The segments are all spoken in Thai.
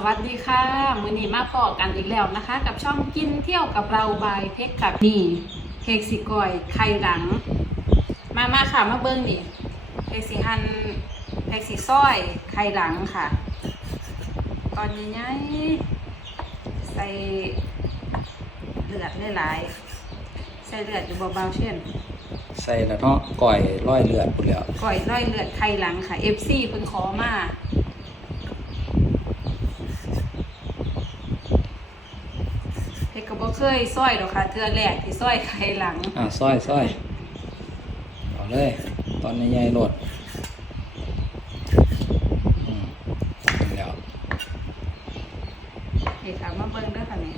สวัสดีค่ะมือนี้มาพอกันอีกแล้วนะคะ กับช่องกินเที่ยวกับเราบายเพกกับนี่เพกสิกอยไข่หลัง มามาค่ะมาเบิ้งนี่เพกสีหันเพกสีซ้อยไข่หลังค่ะ ตอนใหญ่ๆใส่เลือดหลายๆใส่เลือดอยู่เบาๆเช่นใส่แล้วเนาะก่อยร้อยเลือดพุ่นแล้วก่อยร้อยเลือดไข่หลังค่ะ FC เพิ่นขอมาเพชรก็ บ่เคยซ้อยดอกค่ะ เทื่อแรกที่ซ้อยไข่หลัง อ่าซอยซอยเอาเลย ตอนใหญ่ๆโหลดอืมแล้วเฮ้ค่ะมาเบิ่งเด้อค่ะนี่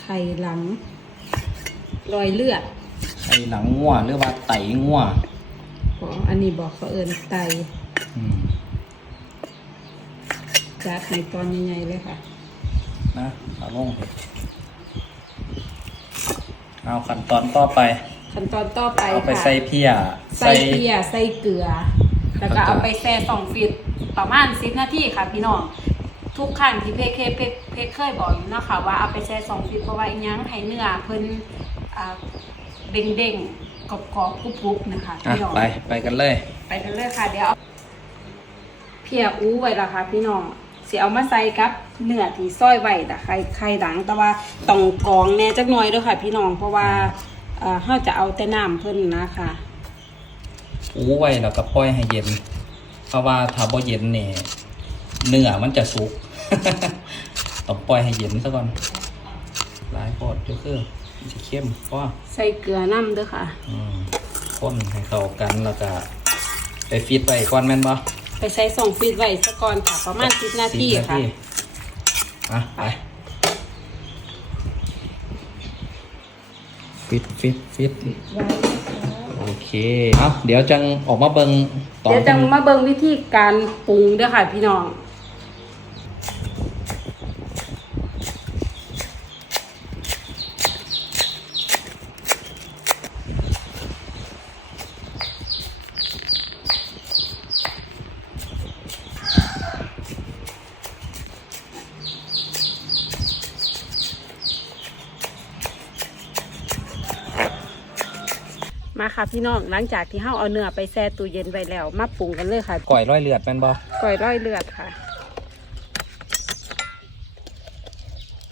ไข่หลัง รอยเลือดไข่หลังงัวหรือว่าไตงัวอ๋ออันนี้บอกเขาเอิ้นไตอืม จัดในตอนใหญ่ๆเลยค่ะ นะเอาลงเอาขั้นตอนต่อไป ขั้นตอนต่อไปเอาไปค่ะใส่เพียใส่เกลือใส่เกลือ แล้วก็แล้วก็เอาไปแช่สองฟิตประมาณสิบนาทีค่ะ พี่น้องทุกครั้งที่เพคเคเพคเพคเคยบอกอยู่เนาะค่ะว่าเอาไปแช่สองฟิตเพราะว่าอีหยังให้เนื้อเพิ่นอ่าเด้งเด้งๆกรอบกรอบๆกรุบกรุบๆนะคะอะพี่น้อง ไปไปกันเลย ไปกันเลยค่ะเดี๋ยวเอาเพียอู้ไว้ละค่ะพี่น้อง สิเอามาใส่กับเนื้อที่ซอยไว้แต่ไข่ไข่หลัง แต่ว่าต้องกรองแน่จักหน่อยเด้วยค่ะ พี่น้องเพราะว่าเอ่อเราจะเอาแต่น้ำเพิ่นนะคะอู้ไว้แล้วก็ปล่อยให้เย็น เพราะว่าถ้าบ่เย็นเนี่ยเนื้อมันจะสุก ต้องปล่อยให้เย็นซะก่อนหลายพอดเดี๋ยวคือมันจะเข้มก็ใส่เกลือน้ำเด้วยค่ะ อืมคนให้เข้ากันแล้วก็ไปฟีดไว้ก่อนแม่นบ่ ไปใส่ส่งฟีดไว้สะก่อนค่ะ ประมาณสิบนาทีสิบค่ะอะไปฟิตฟิตฟิตโอเค เอาเดี๋ยวจังออกมาเบิงตอนเดี๋ยวจะมาเบิ่งวิธีการปรุงเด้อค่ะพี่น้อง มาค่ะพี่น้องหลังจากที่เฮาเอาเนื้อไปแช่ตู้เย็นไว้แล้ว มาปรุงกันเลยค่ะก่อยร้อยเลือดแม่นบ่ก่อยร้อยเลือดค่ะ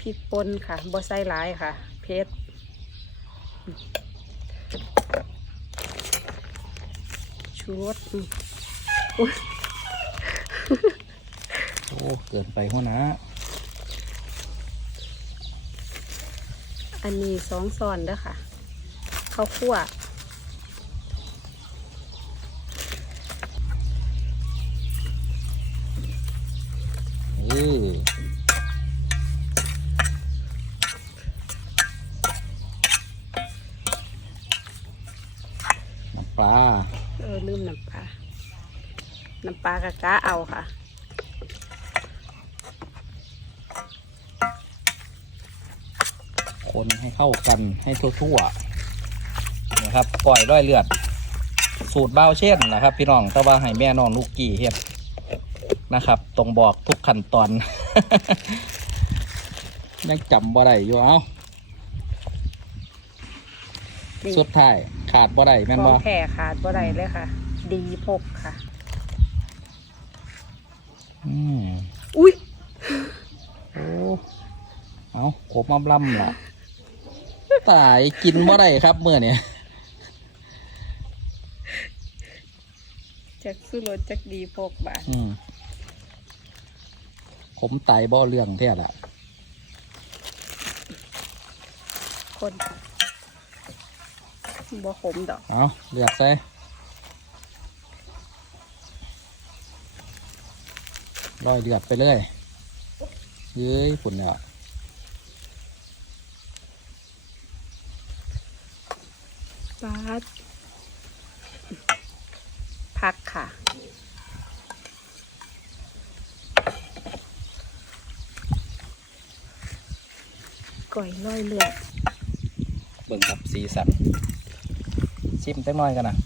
พริกป่นค่ะบ่ใส่หลายค่ะ เพชรชูรสอืมอุ๊ยโอ้เกินไปหัวหนะอันนี้สองซอนเด้อค่ะข้าวคั่ว อือน้ำ ปลา เออลืมน้ำปลา น้ำปลากะกะเอาค่ะ คนให้เข้ากันให้ทั่วๆนะครับปล่อยร้อยเลือด สูตรเบ้าเช่นนะครับ พี่น้องแต่ว่าให้แม่น้องลูกกี้เฮ็ดนะครับ ตรงบอกทุกขั้นตอนยังจำบ่ได้อยู่เอ้า นี่สุดท้ายขาดบ่ได้แม่นขบ่องแผ่ขาดบ่ได้เลยค่ะ ดีพกค่ะ อืมอุ้ยโอ้เอาขบมาล่ำล่ะตายกินบ่ได้ครับเมื่อเนี่ยจักสู้รถจักดีพกบาทอืมผมตายบ่เรื่องแท้ละคน บ่ขมดอก เอาเลือดใส่ร้อยเลือดไปเลย เย้ยฝุ่นแล้วบาดพักค่ะ ก่อยร้อยเลือดเบิ่งครับสีสัน ชิมจักหน่อยกันนะ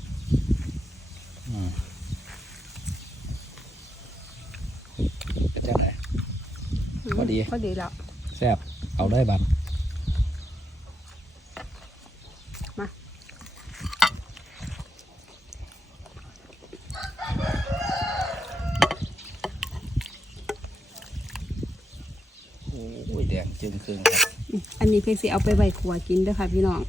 เป็นจังไหนพอดีพอดีแล้วแซ่บเอาได้บัตรมาโอ้ยแดงจึงคืนครับ อันนี้เพียงสิเอาไปใบขวากินด้วยค่ะพี่น้อง